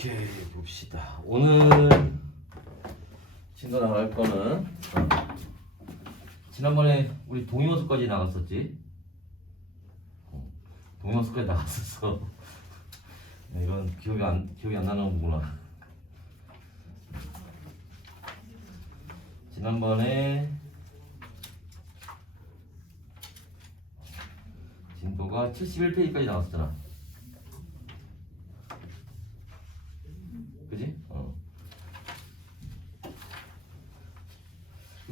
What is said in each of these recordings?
오케이 봅시다. 오늘 친구 나갈 거는 지난번에 우리 동요수까지 나갔었지. 동요수까지 나갔었어. 이건 기억이 안 나는 거구나. 지난번에 진도가 71페이지까지 나왔잖아. 그지?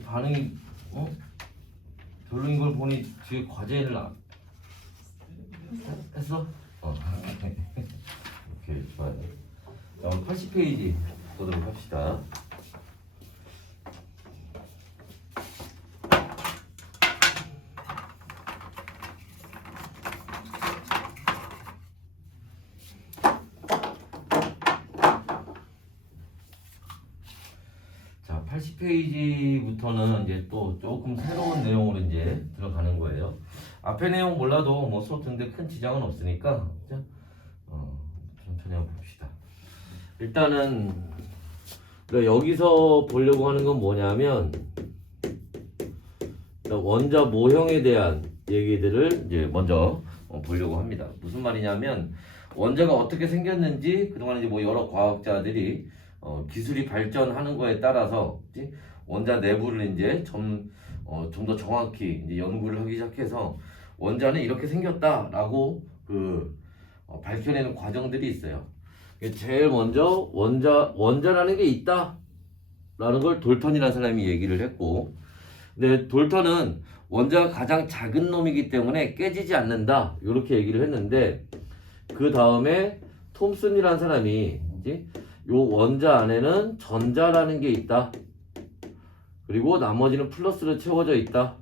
반응이 별로인 걸 보니 뒤에 과제를 했어? 오케이 좋아요. 자, 80페이지 보도록 합시다. 자, 80페이지부터는 이제 또 조금 새로운 내용으로 이제 들어가는 거예요. 앞에 내용 몰라도 뭐 수업 듣는데 큰 지장은 없으니까 천천히 한번 봅시다. 일단은 여기서 보려고 하는 건 뭐냐면 원자 모형에 대한 얘기들을 이제 먼저 보려고 합니다. 무슨 말이냐면 원자가 어떻게 생겼는지 그동안 이제 뭐 여러 과학자들이 기술이 발전하는 거에 따라서 원자 내부를 이제 좀 더 정확히 이제 연구를 하기 시작해서 원자는 이렇게 생겼다라고 밝혀내는 과정들이 있어요. 제일 먼저 원자라는 게 있다라는 걸 돌턴이라는 사람이 얘기를 했고, 근데 돌턴은 원자가 가장 작은 놈이기 때문에 깨지지 않는다 이렇게 얘기를 했는데, 그 다음에 톰슨이라는 사람이 요 원자 안에는 전자라는 게 있다. 그리고 나머지는 플러스로 채워져 있다.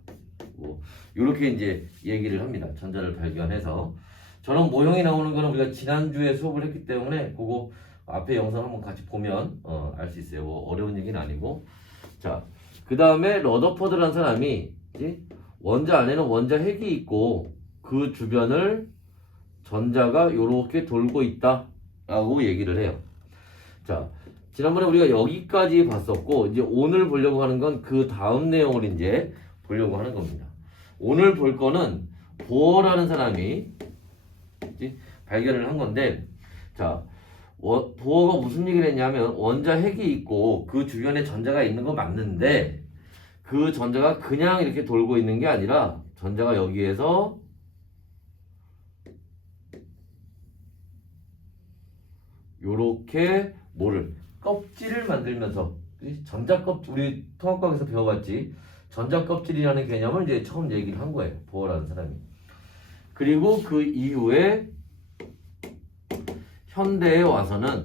뭐 이렇게 이제 얘기를 합니다. 전자를 발견해서. 저런 모형이 나오는 거는 우리가 지난주에 수업을 했기 때문에 그거 앞에 영상 한번 같이 보면 알 수 있어요. 뭐 어려운 얘기는 아니고. 자, 그 다음에 러더퍼드라는 사람이 원자 안에는 원자 핵이 있고 그 주변을 전자가 이렇게 돌고 있다 라고 얘기를 해요. 자, 지난번에 우리가 여기까지 봤었고, 이제 오늘 보려고 하는 건 그 다음 내용을 이제 보려고 하는 겁니다. 오늘 볼 거는 보어라는 사람이 발견을 한 건데, 자, 보어가 무슨 얘기를 했냐면 원자 핵이 있고 그 주변에 전자가 있는 거 맞는데, 그 전자가 그냥 이렇게 돌고 있는 게 아니라 전자가 여기에서 요렇게 껍질을 만들면서 전자껍질, 우리 통합과학에서 배워봤지. 전자껍질이라는 개념을 이제 처음 얘기를 한 거예요. 보어라는 사람이. 그리고 그 이후에 현대에 와서는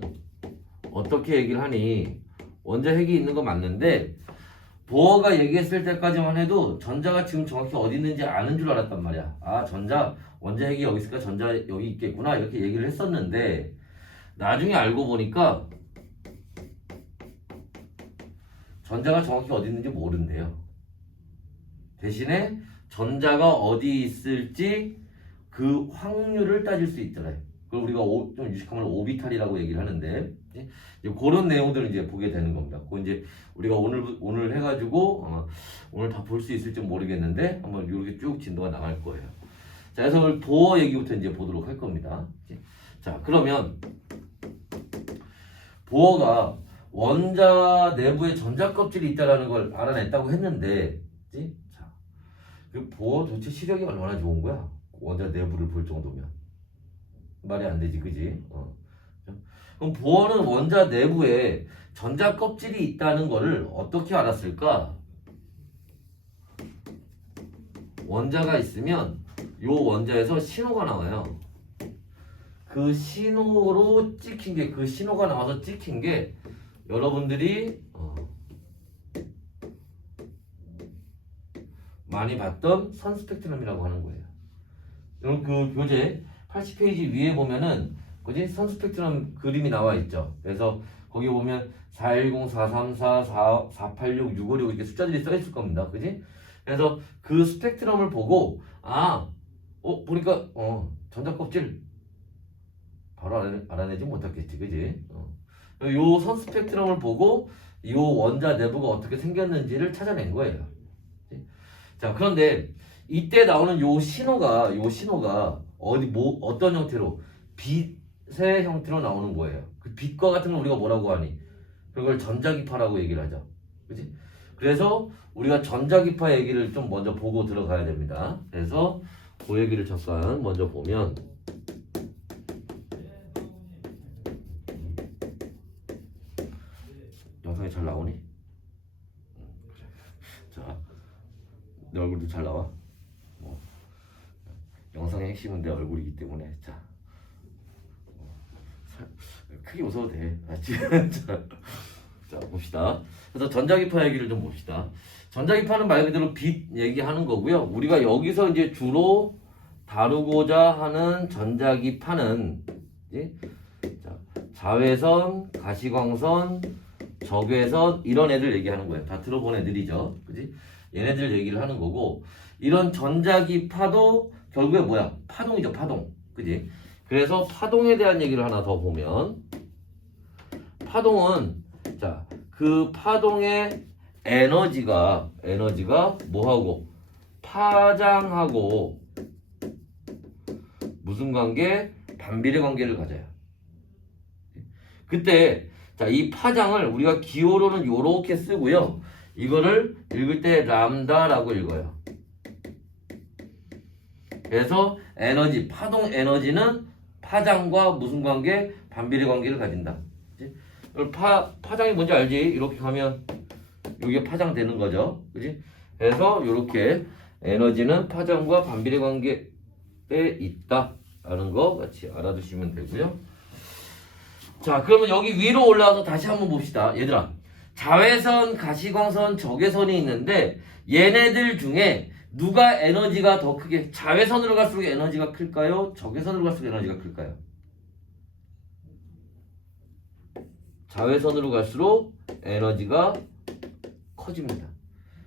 어떻게 얘기를 하니, 원자 핵이 있는 거 맞는데 보어가 얘기했을 때까지만 해도 전자가 지금 정확히 어디 있는지 아는 줄 알았단 말이야. 아, 원자 핵이 여기 있으니까 전자 여기 있겠구나 이렇게 얘기를 했었는데, 나중에 알고 보니까 전자가 정확히 어디 있는지 모른대요. 대신에 전자가 어디 있을지 그 확률을 따질 수 있잖아요. 그걸 우리가 좀 유식하면 오비탈이라고 얘기를 하는데, 이제 그런 내용들을 이제 보게 되는 겁니다. 그 이제 우리가 오늘 해가지고 오늘 다 볼 수 있을지 모르겠는데 한번 이렇게 쭉 진도가 나갈 거예요. 자, 그래서 오늘 보어 얘기부터 이제 보도록 할 겁니다. 자, 그러면 보어가 원자 내부에 전자 껍질이 있다라는 걸 알아냈다고 했는데, 자, 그 보어 도대체 시력이 얼마나 좋은 거야? 원자 내부를 볼 정도면 말이 안 되지, 그지? 그럼 보어는 원자 내부에 전자 껍질이 있다는 거를 어떻게 알았을까? 원자가 있으면 요 원자에서 신호가 나와요. 그 신호로 찍힌 게, 그 신호가 나와서 찍힌 게 여러분들이 많이 봤던 선 스펙트럼이라고 하는 거예요. 여러분 그 교재 80페이지 위에 보면은 그지? 선 스펙트럼 그림이 나와 있죠. 그래서 거기 보면 410, 434, 486, 656 이렇게 숫자들이 써 있을 겁니다. 그지? 그래서 그 스펙트럼을 보고 보니까 전자 껍질 바로 알아내지 못했겠지, 그지? 요 선 스펙트럼을 보고 요 원자 내부가 어떻게 생겼는지를 찾아낸 거예요. 자, 그런데 이때 나오는 요 신호가 어떤 형태로 빛의 형태로 나오는 거예요. 그 빛과 같은 걸 우리가 뭐라고 하니? 그걸 전자기파라고 얘기를 하죠. 그지? 그래서 우리가 전자기파 얘기를 좀 먼저 보고 들어가야 됩니다. 그래서 그 얘기를 잠깐 먼저 보면, 영상이 잘 나오니? 그래. 자, 내 얼굴도 잘 나와? 영상의 핵심은 내 얼굴이기 때문에. 자, 크게 웃어도 돼. 자, 봅시다. 그래서 전자기파 얘기를 좀 봅시다. 전자기파는 말 그대로 빛 얘기하는 거고요. 우리가 여기서 이제 주로 다루고자 하는 전자기파는 자, 자외선, 가시광선, 적외선 이런 애들 얘기하는 거예요. 다 들어본 애들이죠. 그지? 얘네들 얘기를 하는 거고, 이런 전자기파도 결국에 뭐야? 파동이죠, 파동. 그지? 그래서 파동에 대한 얘기를 하나 더 보면, 파동은 자, 그 파동의 에너지가 뭐하고? 파장하고 무슨 관계? 반비례 관계를 가져요. 그때 자, 이 파장을 우리가 기호로는 요렇게 쓰고요. 이거를 읽을 때 람다라고 읽어요. 그래서 에너지, 파동 에너지는 파장과 무슨 관계? 반비례 관계를 가진다. 파장이 뭔지 알지? 이렇게 가면 이게 파장되는 거죠. 그지? 그래서 이렇게 에너지는 파장과 반비례 관계에 있다라는 거 같이 알아두시면 되고요. 자, 그러면 여기 위로 올라와서 다시 한번 봅시다. 얘들아, 자외선, 가시광선, 적외선이 있는데 얘네들 중에 누가 에너지가 더 크게, 자외선으로 갈수록 에너지가 클까요? 적외선으로 갈수록 에너지가 클까요? 자외선으로 갈수록 에너지가 커집니다.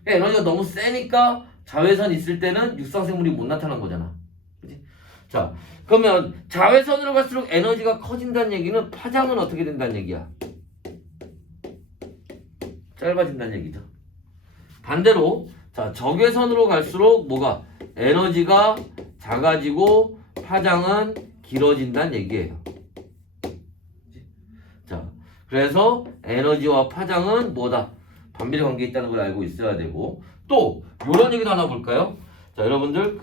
에너지가 너무 세니까 자외선 있을 때는 육상생물이 못 나타난 거잖아. 그치? 자, 그러면 자외선으로 갈수록 에너지가 커진다는 얘기는 파장은 어떻게 된다는 얘기야? 짧아진다는 얘기죠. 반대로 자, 적외선으로 갈수록 뭐가? 에너지가 작아지고 파장은 길어진다는 얘기예요. 자, 그래서 에너지와 파장은 뭐다? 반비례 관계에 있다는 걸 알고 있어야 되고, 또 이런 얘기도 하나 볼까요? 자, 여러분들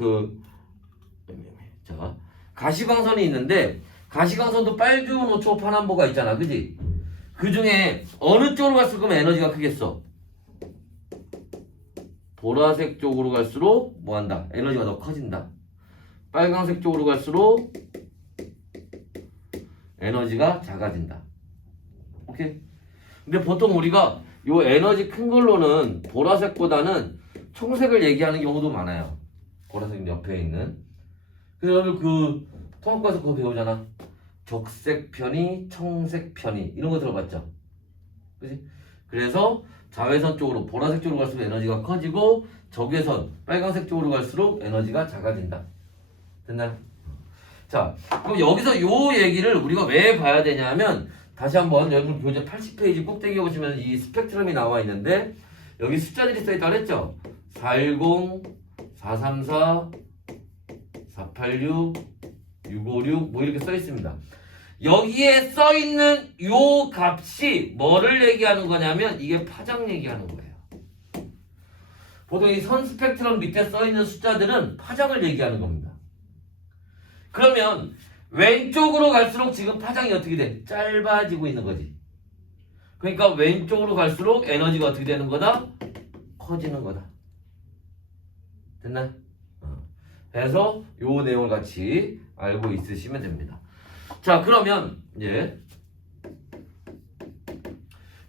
자, 가시광선이 있는데 가시광선도 빨주, 노초, 파남보가 있잖아, 그지? 그 중에 어느 쪽으로 갈수록 에너지가 크겠어? 보라색 쪽으로 갈수록 뭐한다? 에너지가 더 커진다. 빨강색 쪽으로 갈수록 에너지가 작아진다. 오케이? 근데 보통 우리가 요 에너지 큰 걸로는 보라색보다는 청색을 얘기하는 경우도 많아요. 보라색 옆에 있는. 그래서 여러분 그 통합과에서 그거 배우잖아. 적색 편이, 청색 편이 이런 거 들어봤죠? 그치? 그래서 자외선 쪽으로, 보라색 쪽으로 갈수록 에너지가 커지고, 적외선, 빨간색 쪽으로 갈수록 에너지가 작아진다. 됐나요? 자, 그럼 여기서 요 얘기를 우리가 왜 봐야 되냐면, 다시 한번 여러분 교재 80페이지 꼭대기에 보시면 이 스펙트럼이 나와 있는데, 여기 숫자들이 써있다 그랬죠? 410, 434, 486, 656 뭐 이렇게 써있습니다. 여기에 써있는 요 값이 뭐를 얘기하는 거냐면 이게 파장 얘기하는 거예요. 보통 이 선 스펙트럼 밑에 써있는 숫자들은 파장을 얘기하는 겁니다. 그러면 왼쪽으로 갈수록 지금 파장이 어떻게 돼? 짧아지고 있는 거지. 그러니까 왼쪽으로 갈수록 에너지가 어떻게 되는 거다? 커지는 거다. 됐나요? 그래서 요 내용을 같이 알고 있으시면 됩니다. 자, 그러면 이제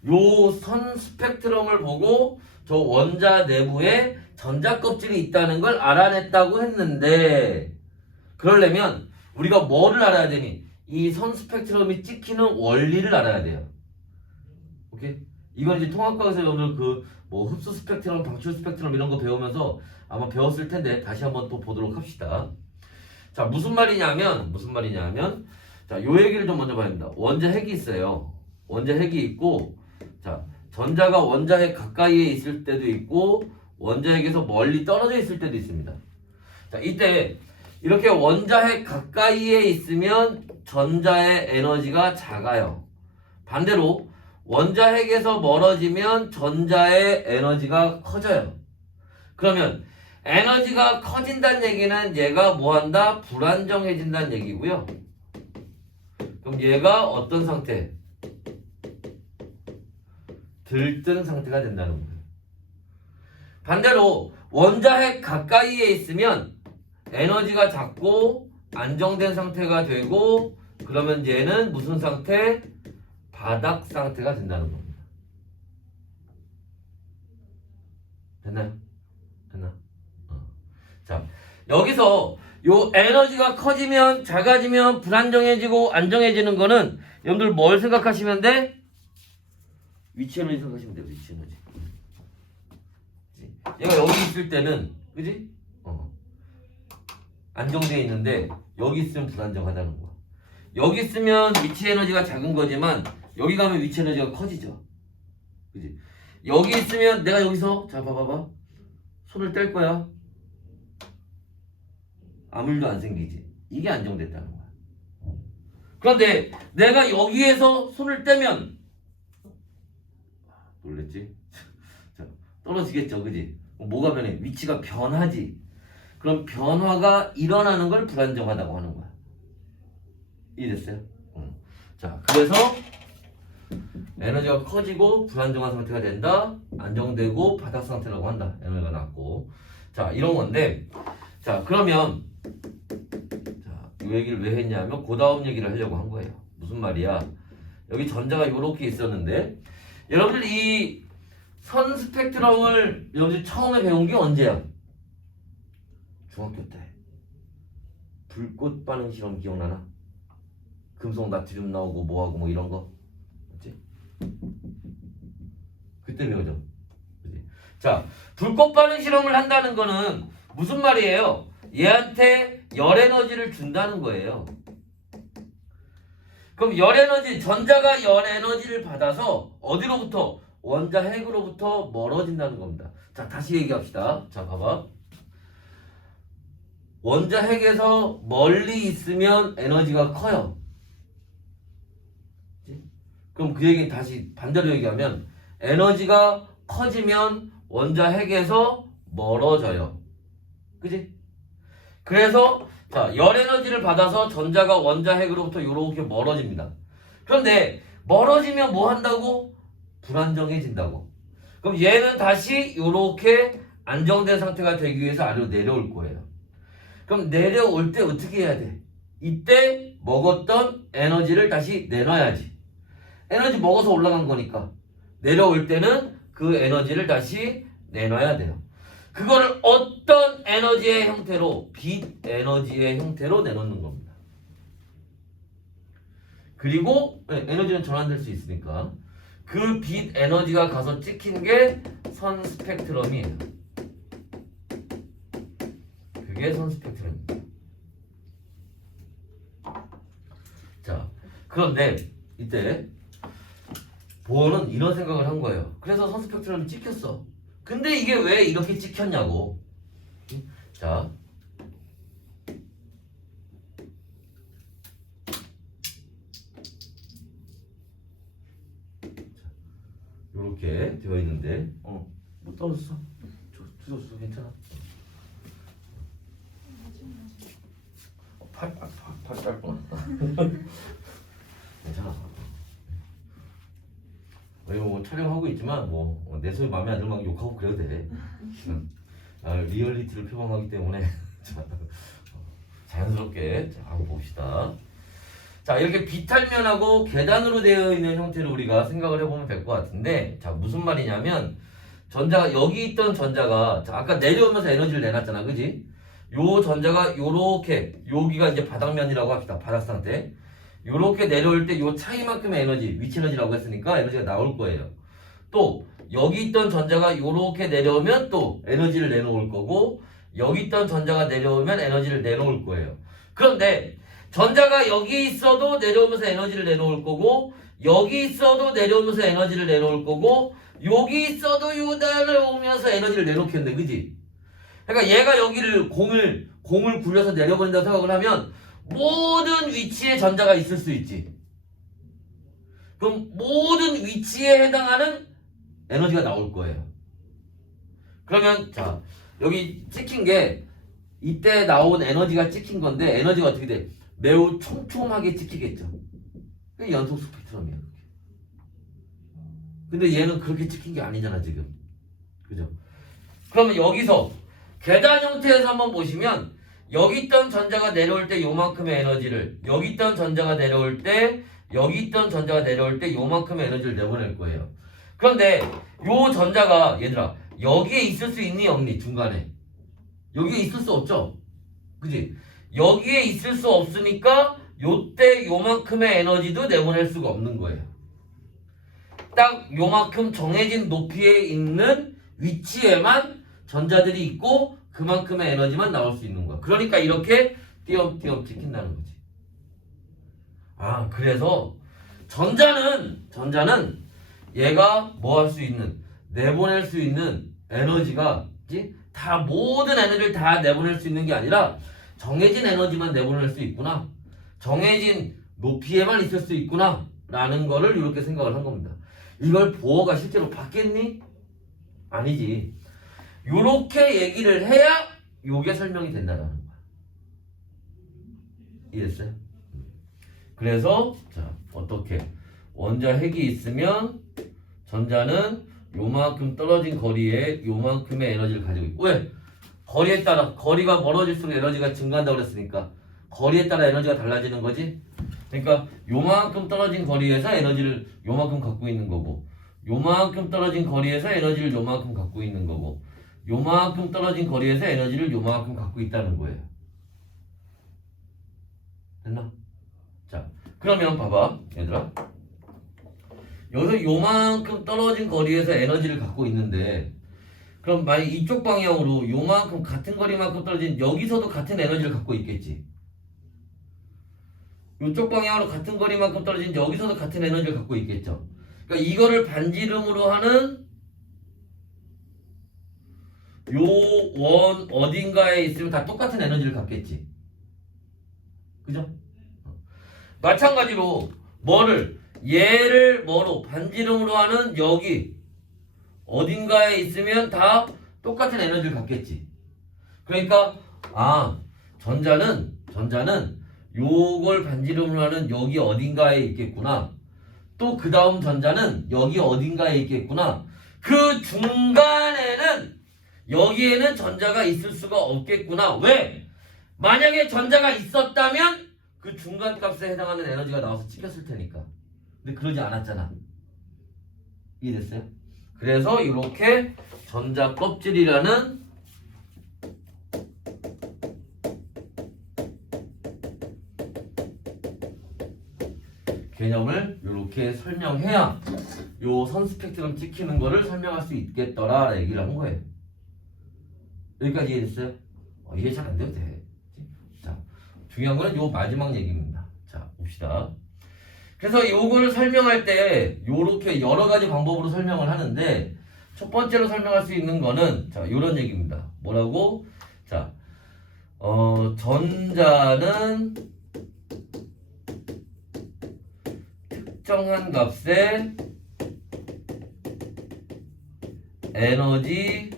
요 선 스펙트럼을 보고 저 원자 내부에 전자 껍질이 있다는 걸 알아냈다고 했는데, 그러려면 우리가 뭐를 알아야 되니? 이 선 스펙트럼이 찍히는 원리를 알아야 돼요. 오케이? 이건 이제 통합과에서 오늘 그 뭐 흡수 스펙트럼, 방출 스펙트럼 이런 거 배우면서 아마 배웠을 텐데 다시 한번 또 보도록 합시다. 자, 무슨 말이냐면 자, 요 얘기를 좀 먼저 봐야 됩니다. 원자핵이 있어요. 원자핵이 있고, 자, 전자가 원자핵 가까이에 있을 때도 있고, 원자핵에서 멀리 떨어져 있을 때도 있습니다. 자, 이때 이렇게 원자핵 가까이에 있으면 전자의 에너지가 작아요. 반대로 원자핵에서 멀어지면 전자의 에너지가 커져요. 그러면 에너지가 커진다는 얘기는 얘가 뭐한다? 불안정해진다는 얘기고요. 그럼 얘가 어떤 상태? 들뜬 상태가 된다는 거예요. 반대로 원자핵 가까이에 있으면 에너지가 작고 안정된 상태가 되고, 그러면 얘는 무슨 상태? 바닥 상태가 된다는 겁니다. 됐나요? 됐나? 자, 여기서 요 에너지가 커지면 작아지면 불안정해지고 안정해지는 거는 여러분들 뭘 생각하시면 돼? 위치 에너지 생각하시면 돼요. 위치 에너지. 얘가 여기 있을 때는, 그지? 안정되어 있는데 여기 있으면 불안정하다는 거야. 여기 있으면 위치 에너지가 작은 거지만 여기 가면 위치 에너지가 커지죠. 그지? 여기 있으면 내가 여기서, 자, 봐봐봐. 손을 뗄 거야. 아무 일도 안 생기지. 이게 안정됐다는 거야. 그런데 내가 여기에서 손을 떼면, 놀랬지? 자, 떨어지겠죠, 그지? 뭐가 변해? 위치가 변하지. 그럼 변화가 일어나는 걸 불안정하다고 하는 거야. 이해됐어요? 자, 그래서 에너지가 커지고 불안정한 상태가 된다. 안정되고 바닥 상태라고 한다. 에너지가 낮고. 자, 이런 건데, 자, 그러면 자, 이 얘기를 왜 했냐면 그 다음 얘기를 하려고 한 거예요. 무슨 말이야? 여기 전자가 이렇게 있었는데, 여러분들 이 선 스펙트럼을 여러분들 처음에 배운 게 언제야? 중학교 때. 불꽃 반응 실험 기억나나? 금속 나트륨 나오고 뭐하고 뭐 이런 거. 맞지? 그때 배우죠. 그치? 자, 불꽃 반응 실험을 한다는 거는 무슨 말이에요? 얘한테 열 에너지를 준다는 거예요. 그럼 열 에너지, 전자가 열 에너지를 받아서 어디로부터? 원자핵으로부터 멀어진다는 겁니다. 자, 다시 얘기합시다. 자, 봐봐. 원자핵에서 멀리 있으면 에너지가 커요. 그럼 그 얘기는 다시 반대로 얘기하면 에너지가 커지면 원자핵에서 멀어져요. 그지? 그래서 자, 열 에너지를 받아서 전자가 원자핵으로부터 이렇게 멀어집니다. 그런데 멀어지면 뭐 한다고? 불안정해진다고. 그럼 얘는 다시 이렇게 안정된 상태가 되기 위해서 아래로 내려올 거예요. 그럼 내려올 때 어떻게 해야 돼? 이때 먹었던 에너지를 다시 내놔야지. 에너지 먹어서 올라간 거니까 내려올 때는 그 에너지를 다시 내놔야 돼요. 그거를 어떤 에너지의 형태로? 빛 에너지의 형태로 내놓는 겁니다. 그리고 에너지는 전환될 수 있으니까 그 빛 에너지가 가서 찍힌 게 선 스펙트럼이에요. 그게 선 스펙트럼입니다. 자, 그런데 이때 보어는 이런 생각을 한 거예요. 그래서 선 스펙트럼이 찍혔어. 근데 이게 왜 이렇게 찍혔냐고. 자, 이렇게 되어 있는데, 못 떨어졌어. 주웠어, 괜찮아. 팔 짧구나. 괜찮아. 뭐 촬영하고 있지만 내 소리 마음에 안 들면 막 욕하고 그래도 돼. 리얼리티를 표방하기 때문에 자연스럽게 자, 한번 봅시다. 자, 이렇게 비탈면하고 계단으로 되어 있는 형태를 우리가 생각을 해보면 될 것 같은데, 자, 무슨 말이냐면 전자가 여기 있던 전자가 자, 아까 내려오면서 에너지를 내놨잖아, 그지? 요 전자가 요렇게 여기가 이제 바닥면이라고 합시다. 바닥 상태. 요렇게 내려올 때 요 차이만큼의 에너지, 위치 에너지라고 했으니까 에너지가 나올 거예요. 또 여기 있던 전자가 요렇게 내려오면 또 에너지를 내놓을 거고, 여기 있던 전자가 내려오면 에너지를 내놓을 거예요. 그런데 전자가 여기 있어도 내려오면서 에너지를 내놓을 거고 여기 있어도 내려오면서 에너지를 내놓을 거고 여기 있어도 요단을 오면서 에너지를 내놓겠네. 그지? 그러니까 얘가 여기를 공을 굴려서 내려버린다고 생각을 하면 모든 위치에 전자가 있을 수 있지. 그럼 모든 위치에 해당하는 에너지가 나올 거예요. 그러면 자 여기 찍힌 게 이때 나온 에너지가 찍힌 건데 에너지가 어떻게 돼? 매우 촘촘하게 찍히겠죠. 연속 스펙트럼이야. 근데 얘는 그렇게 찍힌 게 아니잖아 지금. 그죠? 그러면 여기서 계단 형태에서 한번 보시면 여기 있던 전자가 내려올 때 요만큼의 에너지를 여기 있던 전자가 내려올 때 여기 있던 전자가 내려올 때 요만큼의 에너지를 내보낼 거예요. 그런데 요 전자가 얘들아 여기에 있을 수 있니 없니? 중간에 여기에 있을 수 없죠? 그지? 여기에 있을 수 없으니까 요때 요만큼의 에너지도 내보낼 수가 없는 거예요. 딱 요만큼 정해진 높이에 있는 위치에만 전자들이 있고 그만큼의 에너지만 나올 수 있는 거야. 그러니까 이렇게 띄엄띄엄 찍힌다는 거지. 아, 그래서 전자는 얘가 뭐 할 수 있는, 내보낼 수 있는 에너지가 다 모든 에너지를 다 내보낼 수 있는 게 아니라 정해진 에너지만 내보낼 수 있구나. 정해진 높이에만 있을 수 있구나. 라는 거를 이렇게 생각을 한 겁니다. 이걸 보어가 실제로 받겠니? 아니지. 이렇게 얘기를 해야 이게 설명이 된다는 거야. 이해했어요? 그래서 자 어떻게 원자 핵이 있으면 전자는 요만큼 떨어진 거리에 요만큼의 에너지를 가지고 있고 왜? 거리에 따라 거리가 멀어질수록 에너지가 증가한다고 그랬으니까 거리에 따라 에너지가 달라지는 거지. 그러니까 요만큼 떨어진 거리에서 에너지를 요만큼 갖고 있는 거고 요만큼 떨어진 거리에서 에너지를 요만큼 갖고 있는 거고 요만큼 떨어진 거리에서 에너지를 요만큼 갖고 있다는 거예요. 됐나? 자, 그러면 봐봐 얘들아, 여기서 요만큼 떨어진 거리에서 에너지를 갖고 있는데 그럼 만약 이쪽 방향으로 요만큼 같은 거리만큼 떨어진 여기서도 같은 에너지를 갖고 있겠지. 이쪽 방향으로 같은 거리만큼 떨어진 여기서도 같은 에너지를 갖고 있겠죠. 그러니까 이거를 반지름으로 하는 요 원 어딘가에 있으면 다 똑같은 에너지를 갖겠지. 그죠? 마찬가지로 얘를 뭐로 반지름으로 하는 여기 어딘가에 있으면 다 똑같은 에너지를 갖겠지. 그러니까 전자는 요걸 반지름으로 하는 여기 어딘가에 있겠구나. 또 그 다음 전자는 여기 어딘가에 있겠구나. 그 중간에는 여기에는 전자가 있을 수가 없겠구나. 왜? 만약에 전자가 있었다면 그 중간 값에 해당하는 에너지가 나와서 찍혔을 테니까. 근데 그러지 않았잖아. 이해됐어요? 그래서 이렇게 전자 껍질이라는 개념을 이렇게 설명해야 요 선 스펙트럼 찍히는 거를 설명할 수 있겠더라 얘기를 한 거예요. 여기까지 이해됐어요? 이해 잘 안 돼도 돼. 자, 중요한 거는 요 마지막 얘기입니다. 자, 봅시다. 그래서 요거를 설명할 때 요렇게 여러 가지 방법으로 설명을 하는데 첫 번째로 설명할 수 있는 거는 자, 요런 얘기입니다. 뭐라고? 자, 전자는 특정한 값의 에너지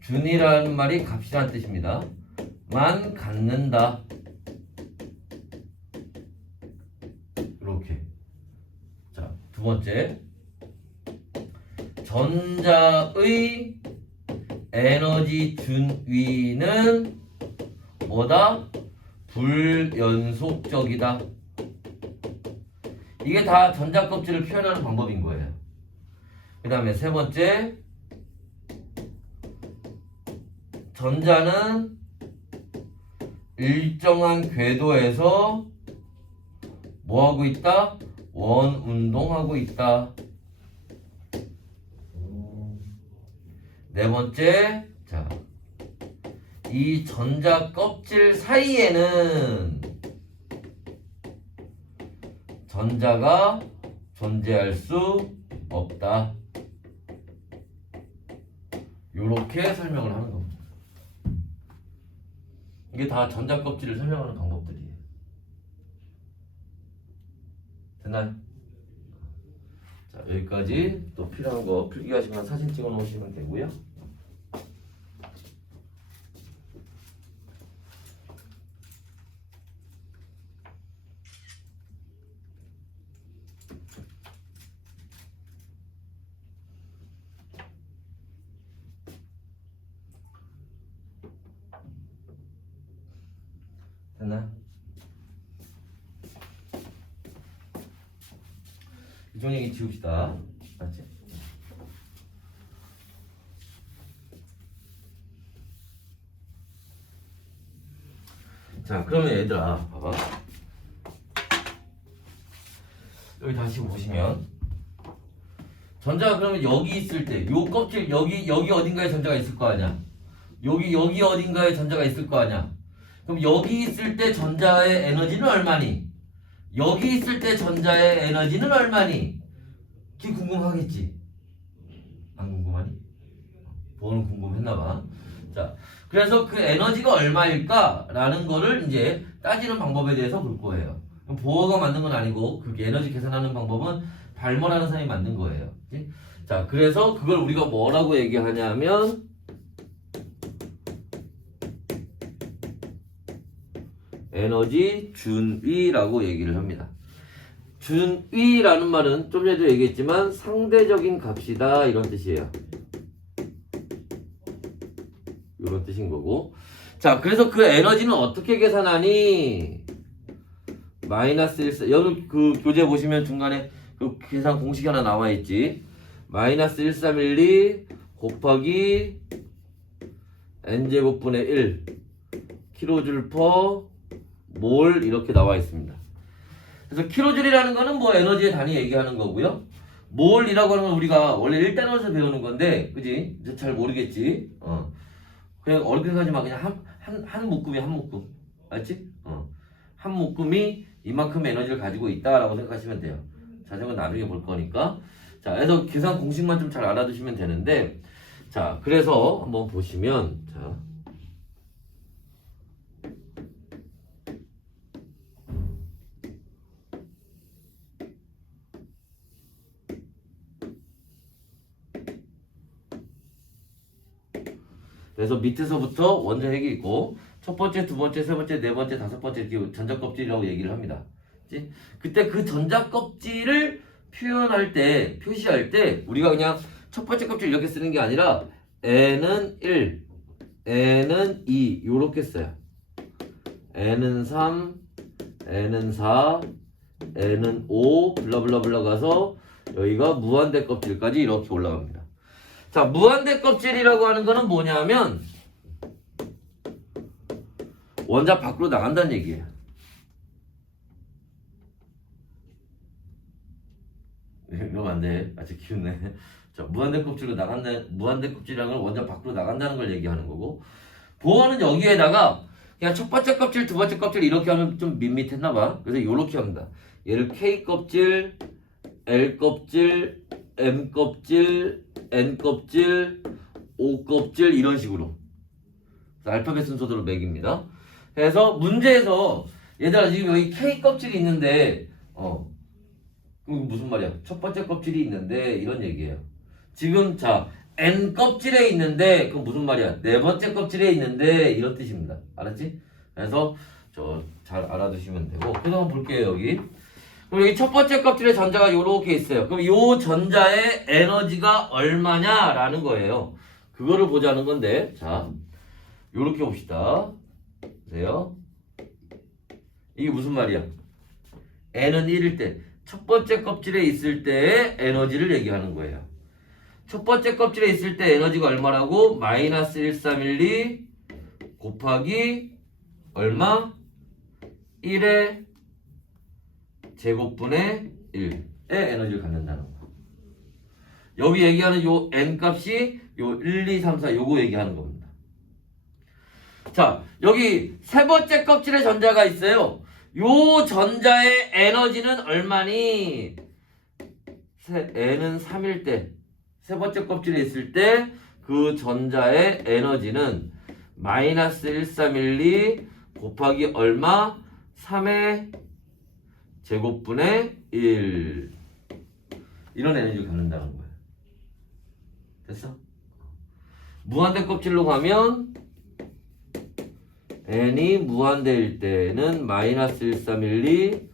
준위라는 말이 값이라는 뜻입니다. 만 갖는다. 이렇게. 자, 두 번째. 전자의 에너지 준위는 뭐다? 불연속적이다. 이게 다 전자 껍질을 표현하는 방법인 거예요. 그 다음에 세 번째, 전자는 일정한 궤도에서 뭐하고 있다? 원운동하고 있다. 네 번째, 자, 이 전자 껍질 사이에는 전자가 존재할 수 없다. 요렇게 설명을 하는 겁니다. 이게 다 전자 껍질을 설명하는 방법들이에요. 됐나요? 자, 여기까지 또 필요한 거 필기하시면 사진 찍어 놓으시면 되고요. 됐나요? 이종 얘기 지웁시다. 맞지? 자, 그러면 얘들아, 봐봐. 여기 다시 보시면 전자가 그러면 여기 있을 때, 요 껍질 여기 어딘가에 전자가 있을 거 아니야? 여기 어딘가에 전자가 있을 거 아니야? 그럼 여기 있을 때 전자의 에너지는 얼마니? 여기 있을 때 전자의 에너지는 얼마니? 그게 궁금하겠지? 안 궁금하니? 보는 궁금했나봐. 자, 그래서 그 에너지가 얼마일까라는 거를 이제 따지는 방법에 대해서 볼 거예요. 보어가 만든 건 아니고 그 에너지 계산하는 방법은 발머라는 사람이 만든 거예요. 그치? 자, 그래서 그걸 우리가 뭐라고 얘기하냐면 에너지 준위라고 얘기를 합니다. 준위라는 말은 좀 전에도 얘기했지만 상대적인 값이다 이런 뜻이에요. 이런 뜻인 거고. 자, 그래서 그 에너지는 어떻게 계산하니? 마이너스 1, 여기 그 교재 보시면 중간에 그 계산 공식이 하나 나와 있지. 마이너스 1312 곱하기 n제곱분의 1 킬로줄 퍼 몰 이렇게 나와 있습니다. 그래서 킬로줄이라는 거는 뭐 에너지의 단위 얘기하는 거고요. 몰이라고 하는 건 우리가 원래 1단원에서 배우는 건데, 그지? 이제 잘 모르겠지. 그냥 어렵게 생각하지 마. 그냥 한 묶음이 한 묶음. 알지? 한 묶음이 이만큼 에너지를 가지고 있다라고 생각하시면 돼요. 자세한 건 나중에 볼 거니까. 자, 그래서 계산 공식만 좀 잘 알아두시면 되는데, 자, 그래서 한번 보시면, 자. 그래서 밑에서부터 원자 핵이 있고 첫 번째, 두 번째, 세 번째, 네 번째, 다섯 번째 이렇게 전자 껍질이라고 얘기를 합니다. 그치? 그때 그 전자 껍질을 표현할 때, 표시할 때 우리가 그냥 첫 번째 껍질 이렇게 쓰는 게 아니라 N은 1, N은 2 요렇게 써요. N은 3, N은 4, N은 5 블라블라블라 가서 여기가 무한대 껍질까지 이렇게 올라갑니다. 자, 무한대 껍질이라고 하는 거는 뭐냐면 원자 밖으로 나간다는 얘기예요. 이러면 안 돼. 아직 키우네. 자, 무한대 껍질로 무한대 껍질이라는 건 원자 밖으로 나간다는 걸 얘기하는 거고, 보어는 여기에다가 그냥 첫 번째 껍질, 두 번째 껍질 이렇게 하면 좀 밋밋했나 봐. 그래서 이렇게 합니다. 얘를 K 껍질, L 껍질, M 껍질, N 껍질, O 껍질 이런 식으로 알파벳 순서대로 매깁니다. 그래서 문제에서 얘들아 지금 여기 K 껍질이 있는데 그럼 무슨 말이야? 첫 번째 껍질이 있는데 이런 얘기예요. 지금 자 N 껍질에 있는데 그럼 무슨 말이야? 네 번째 껍질에 있는데 이런 뜻입니다. 알았지? 그래서 저 잘 알아두시면 되고, 그래서 한번 볼게요. 여기 그럼 여기 첫 번째 껍질에 전자가 요렇게 있어요. 그럼 요 전자의 에너지가 얼마냐라는 거예요. 그거를 보자는 건데, 자, 요렇게 봅시다. 보세요. 이게 무슨 말이야? N은 1일 때, 첫 번째 껍질에 있을 때의 에너지를 얘기하는 거예요. 첫 번째 껍질에 있을 때 에너지가 얼마라고? 마이너스 1312 곱하기 얼마? 1의 제곱분의 1의 에너지를 갖는다는 거. 여기 얘기하는 요 n 값이 요 1, 2, 3, 4 요거 얘기하는 겁니다. 자, 여기 세 번째 껍질에 전자가 있어요. 요 전자의 에너지는 얼마니? n은 3일 때, 세 번째 껍질에 있을 때 그 전자의 에너지는 마이너스 1312 곱하기 얼마? 3의 제곱분의 1 이런 에너지를 갖는다는 거예요. 됐어? 무한대 껍질로 가면 n이 무한대일 때는 마이너스 1312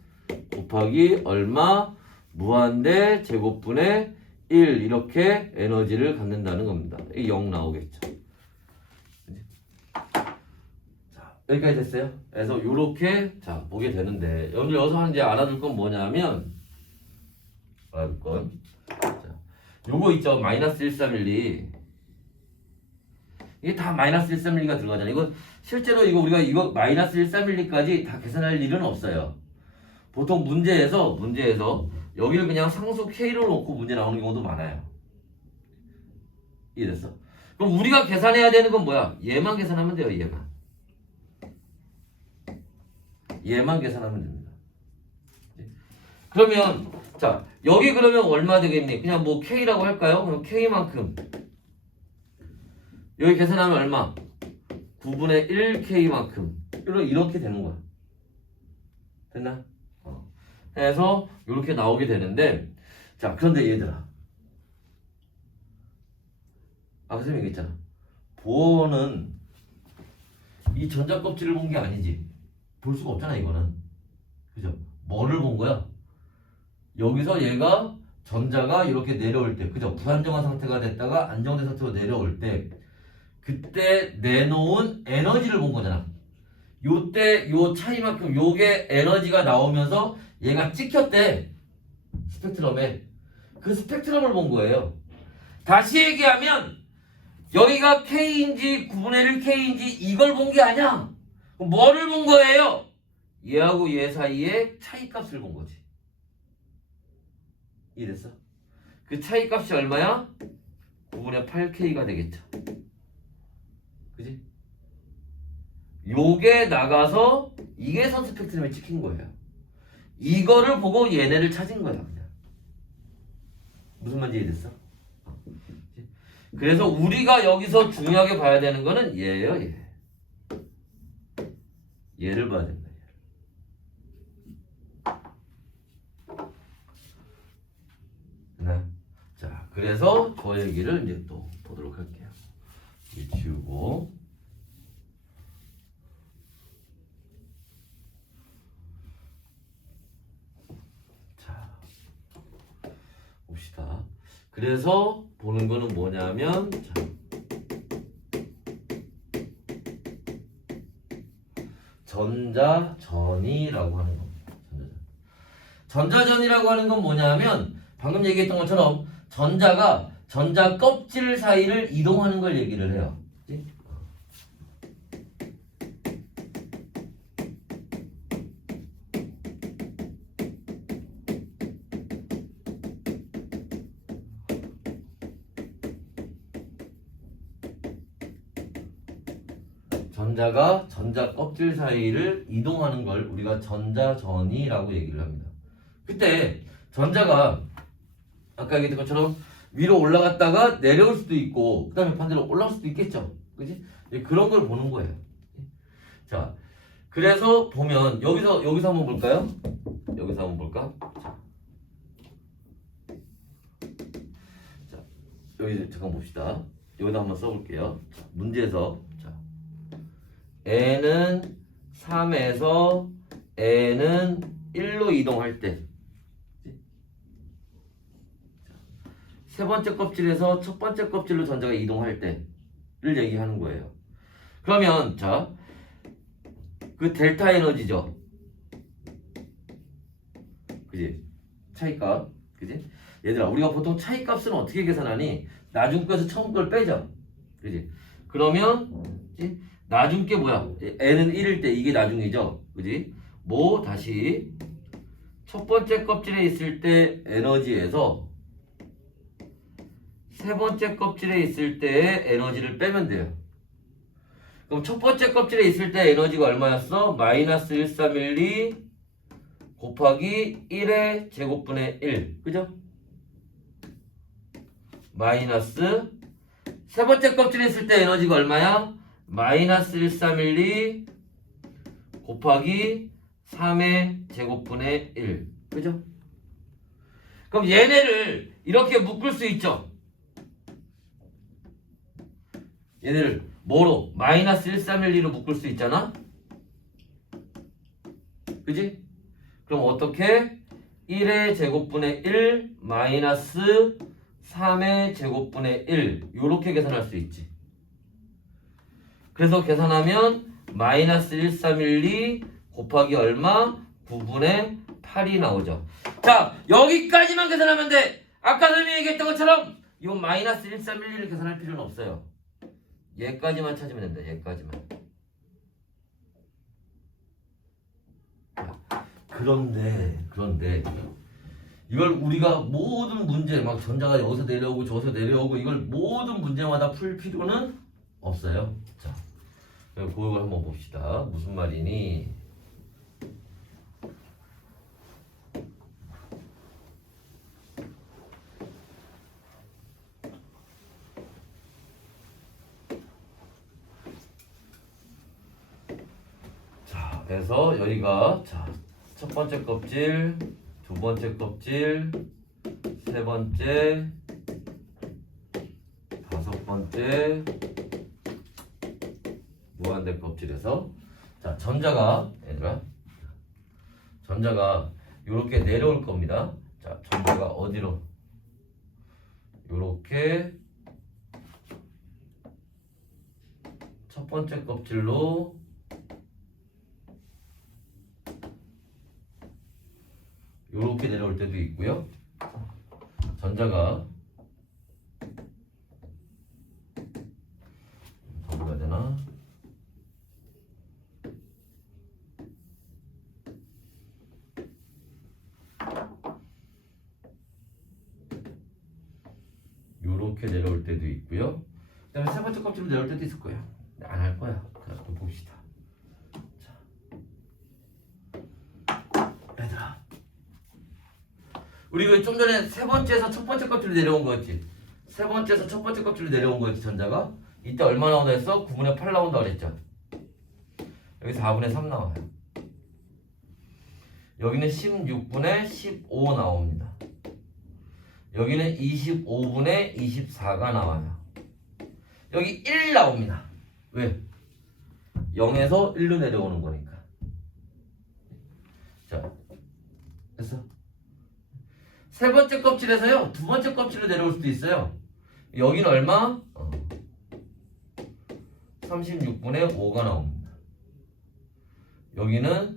곱하기 얼마? 무한대 제곱분의 1 이렇게 에너지를 갖는다는 겁니다. 이게 0 나오겠죠. 자, 여기까지 됐어요? 그래서 이렇게 자 보게 되는데 여러분들 여기서 이제 알아둘 건 뭐냐면 알아둘 건 자, 요거 있죠. 마이너스 1312 이게 다 마이너스 1312가 들어가잖아요. 이거 실제로 우리가 이거 마이너스 1312까지 다 계산할 일은 없어요. 보통 문제에서 여기를 그냥 상수 K로 놓고 문제 나오는 경우도 많아요. 이해됐어? 그럼 우리가 계산해야 되는 건 뭐야? 얘만 계산하면 돼요. 얘만 계산하면 됩니다. 그러면 자 여기 그러면 얼마 되겠니? 그냥 뭐 K라고 할까요? 그럼 K만큼 여기 계산하면 얼마? 9분의 1K만큼 이렇게 되는 거야. 됐나? 해서 이렇게 나오게 되는데 자 그런데 얘들아 아까 선생님 얘기했잖아. 보어는 이 전자 껍질을 본 게 아니지. 볼 수가 없잖아 이거는. 그죠? 뭐를 본 거야? 여기서 얘가 전자가 이렇게 내려올 때 그죠? 불안정한 상태가 됐다가 안정된 상태로 내려올 때 그때 내놓은 에너지를 본 거잖아. 요때 요 차이만큼 요게 에너지가 나오면서 얘가 찍혔대. 스펙트럼에. 그 스펙트럼을 본 거예요. 다시 얘기하면 여기가 K인지 9분의 1K인지 이걸 본 게 아니야. 그럼 뭐를 본 거예요? 얘하고 얘 사이의 차이값을 본 거지. 이해됐어? 그 차이값이 얼마야? 9분의 8K가 되겠죠. 그지? 요게 나가서 이게 선 스펙트럼에 찍힌 거예요. 이거를 보고 얘네를 찾은 거야 그냥. 무슨 말인지 이해됐어? 그래서 우리가 여기서 중요하게 봐야 되는 거는 얘예요. 얘를 봐야 된다. 네. 자 그래서 저 얘기를 이제 또 보도록 할게요. 이거 지우고 봅시다. 그래서 보는 거는 뭐냐면 자, 전자전이라고 하는 겁니다. 전자전이라고 하는 건 뭐냐면 방금 얘기했던 것처럼 전자가 전자 껍질 사이를 이동하는 걸 얘기를 해요. 그치? 전자가 전자 껍질 사이를 이동하는 걸 우리가 전자전이라고 얘기를 합니다. 그때 전자가 아까 얘기했던 것처럼 위로 올라갔다가 내려올 수도 있고 그 다음에 반대로 올라올 수도 있겠죠. 그지? 그런 걸 보는 거예요. 자, 그래서 보면 여기서 한번 볼까요? 여기서 한번 볼까? 자, 여기 잠깐 봅시다. 여기다 한번 써볼게요. 자, 문제에서 n은 3에서 n은 1로 이동할 때 세 번째 껍질에서 첫 번째 껍질로 전자가 이동할 때를 얘기하는 거예요. 그러면 자, 그 델타 에너지죠. 그지? 차이값. 그지? 얘들아, 우리가 보통 차이값은 어떻게 계산하니? 나중 거에서 처음 걸 빼죠. 그지? 그러면 그치? 나중 게 뭐야? n은 1일 때 이게 나중이죠. 그지? 뭐 다시 첫 번째 껍질에 있을 때 에너지에서 세 번째 껍질에 있을 때의 에너지를 빼면 돼요. 그럼 첫 번째 껍질에 있을 때 에너지가 얼마였어? 마이너스 1312 곱하기 1의 제곱분의 1. 그죠? 마이너스 세 번째 껍질 했을 때 에너지가 얼마야? 마이너스 1312 곱하기 3의 제곱분의 1. 그죠? 그럼 얘네를 이렇게 묶을 수 있죠? 얘네를 뭐로? 마이너스 1312로 묶을 수 있잖아? 그지? 그럼 어떻게? 1의 제곱분의 1 마이너스 3의 제곱분의 1 요렇게 계산할 수 있지. 그래서 계산하면 마이너스 1312 곱하기 얼마? 9분의 8이 나오죠. 자, 여기까지만 계산하면 돼. 아까 선생님이 얘기했던 것처럼 이 마이너스 1312를 계산할 필요는 없어요. 얘까지만 찾으면 된다. 얘까지만. 그런데 이걸 우리가 모든 문제 막 전자가 여기서 내려오고 저기서 내려오고 이걸 모든 문제마다 풀 필요는 없어요. 자, 그걸 한번 봅시다. 무슨 말이니? 자, 그래서 여기가 자, 첫 번째 껍질, 두 번째 껍질, 세 번째, 다섯 번째 무한대 껍질에서 자, 전자가 얘들아 전자가 이렇게 내려올 겁니다. 자, 전자가 어디로? 이렇게 첫 번째 껍질로 이렇게 내려올 때도 있고요. 전자가 더 불러야 되나? 이렇게 내려올 때도 있고요. 그다음에 세 번째 껍질로 내려올 때도 있을 거예요. 안 할 거야. 그럼 또 봅시다. 자, 얘들아, 우리 좀 전에 세 번째에서 첫 번째 껍질로 내려온 거였지. 세 번째에서 첫 번째 껍질로 내려온 거였지. 전자가 이때 얼마 나온다 했어? 9분의 8 나온다 그랬죠. 여기 4분의 3 나와요. 여기는 16분의 15 나옵니다. 여기는 25분의 24가 나와요. 여기 1 나옵니다. 왜? 0에서 1로 내려오는 거니까. 자, 됐어? 세 번째 껍질에서요, 두 번째 껍질로 내려올 수도 있어요. 여기는 얼마? 36분의 5가 나옵니다. 여기는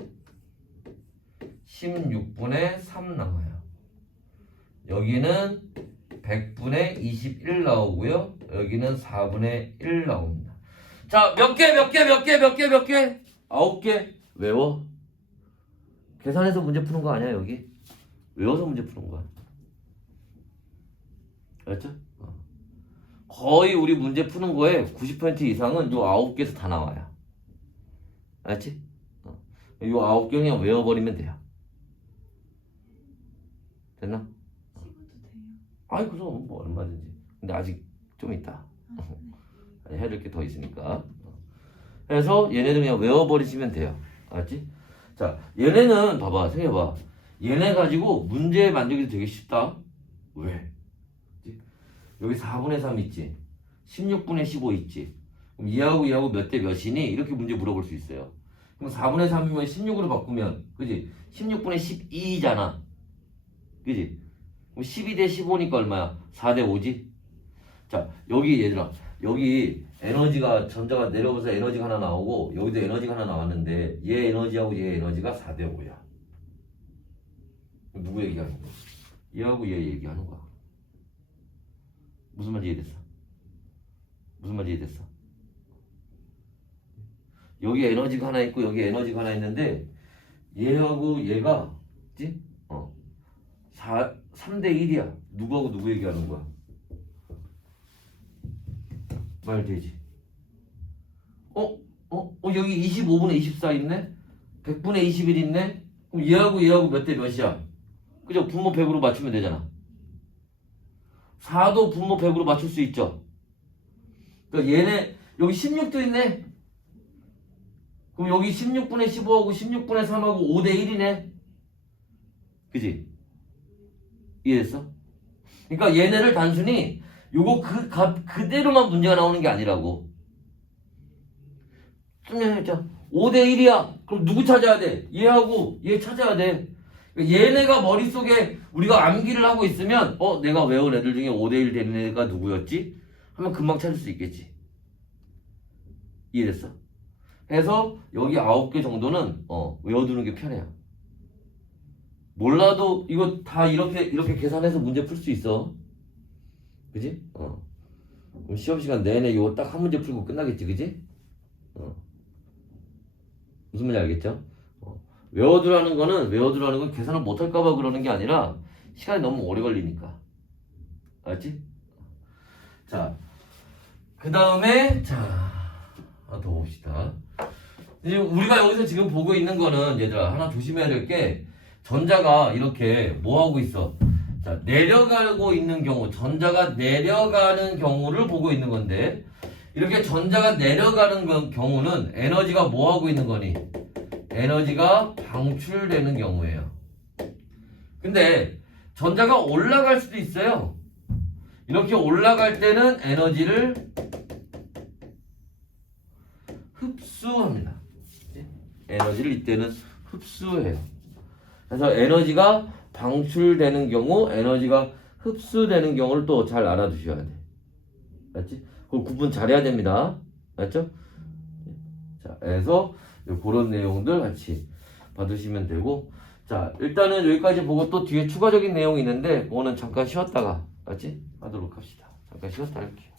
16분의 3 나와요. 여기는 100분의 21 나오고요. 여기는 4분의 1 나옵니다. 자, 몇 개? 9개. 외워. 계산해서 문제 푸는 거 아니야, 여기? 외워서 문제 푸는 거야. 알았죠? 거의 우리 문제 푸는 거에 90% 이상은 요 9개에서 다 나와요. 알았지? 요 9개 그냥 외워버리면 돼요. 됐나? 아이, 그럼 뭐 얼마든지. 근데 아직 좀 있다. 해야 될 게 더 있으니까. 그래서 얘네들 그냥 외워버리시면 돼요. 알았지? 자, 얘네는 봐봐, 생각해봐. 얘네 가지고 문제 만들기도 되게 쉽다. 왜? 여기 4분의 3 있지? 16분의 15 있지? 그럼 얘하고 몇 대 몇이니? 이렇게 문제 물어볼 수 있어요. 그럼 4분의 3이면 16으로 바꾸면, 그지? 16분의 12잖아. 그지? 그럼 12대 15니까 얼마야? 4대 5지? 자, 여기 얘들아, 여기 에너지가, 전자가 내려오면서 에너지가 하나 나오고, 여기도 에너지가 하나 나왔는데, 얘 에너지하고 얘 에너지가 4대 5야. 누구 얘기하는 거야? 얘하고 얘 얘기하는 거야. 무슨 말인지 이해됐어? 무슨 말인지 이해됐어? 여기 에너지가 하나 있고 여기 에너지가 하나 있는데 얘하고 얘가 그치? 3대 1이야. 누구하고 누구 얘기하는 거야? 말 되지? 여기 25분의 24 있네? 100분의 21 있네? 그럼 얘하고 몇 대 몇이야? 그죠? 분모 100으로 맞추면 되잖아. 4도 분모 100으로 맞출 수 있죠. 그러니까 얘네 여기 16도 있네. 그럼 여기 16분의 15하고 16분의 3하고 5대 1이네. 그지? 이해됐어? 그러니까 얘네를 단순히 요거 그 값 그대로만 문제가 나오는 게 아니라고. 좀 해줘. 5대 1이야. 그럼 누구 찾아야 돼? 얘하고 얘 찾아야 돼. 그러니까 얘네가 머릿속에 우리가 암기를 하고 있으면 내가 외운 애들 중에 5대 1 되는 애가 누구였지? 하면 금방 찾을 수 있겠지. 이해됐어? 해서 여기 9개 정도는 외워두는 게 편해요. 몰라도 이거 다 이렇게 계산해서 문제 풀 수 있어. 그지? 그럼 시험 시간 내내 이거 딱 한 문제 풀고 끝나겠지, 그지? 무슨 말인지 알겠죠? 외워두라는 건 계산을 못할까봐 그러는 게 아니라 시간이 너무 오래 걸리니까. 알지? 자, 그 다음에 하나 더 봅시다. 이제 우리가 여기서 지금 보고 있는 거는 얘들아 하나 조심해야 될 게 전자가 이렇게 뭐 하고 있어? 자, 내려가고 있는 경우, 전자가 내려가는 경우를 보고 있는 건데 이렇게 전자가 내려가는 경우는 에너지가 뭐 하고 있는 거니? 에너지가 방출되는 경우예요. 근데 전자가 올라갈 수도 있어요. 이렇게 올라갈 때는 에너지를 흡수합니다. 에너지를 이때는 흡수해요. 그래서 에너지가 방출되는 경우, 에너지가 흡수되는 경우를 또 잘 알아두셔야 돼. 맞지? 그걸 구분 잘해야 됩니다. 맞죠? 자, 그래서 그런 내용들 같이 봐두시면 되고, 자, 일단은 여기까지 보고 또 뒤에 추가적인 내용이 있는데, 그거는 잠깐 쉬었다가, 맞지? 하도록 합시다. 잠깐 쉬었다 할게요.